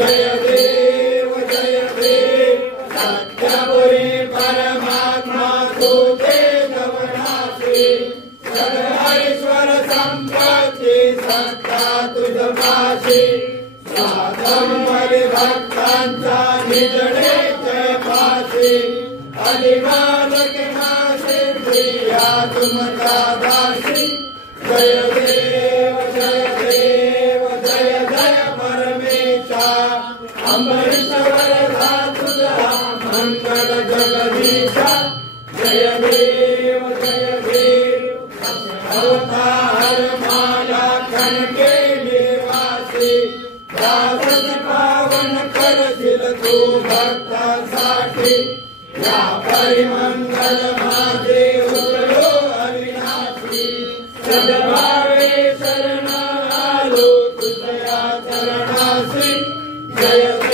जय देव सत्यपुरी परमात्मा तुझे गवनासी सगळेश्वर संपत्ती सत्ता तुझ पाशी स्वातंत्र्य भक्तांचा निजडे जय पाशी अलिबालक मासे प्रिया तुमचा दासी जय देव अमृतवर तुझा मंगल जगदीशा जय देव अवतार माया खणके निवासी दास पावन करशील तू भक्तासाठी या परिमंगल माझे उतरो अविनाशी सद्भावे शरण आलो तुझ्या चरणासी जय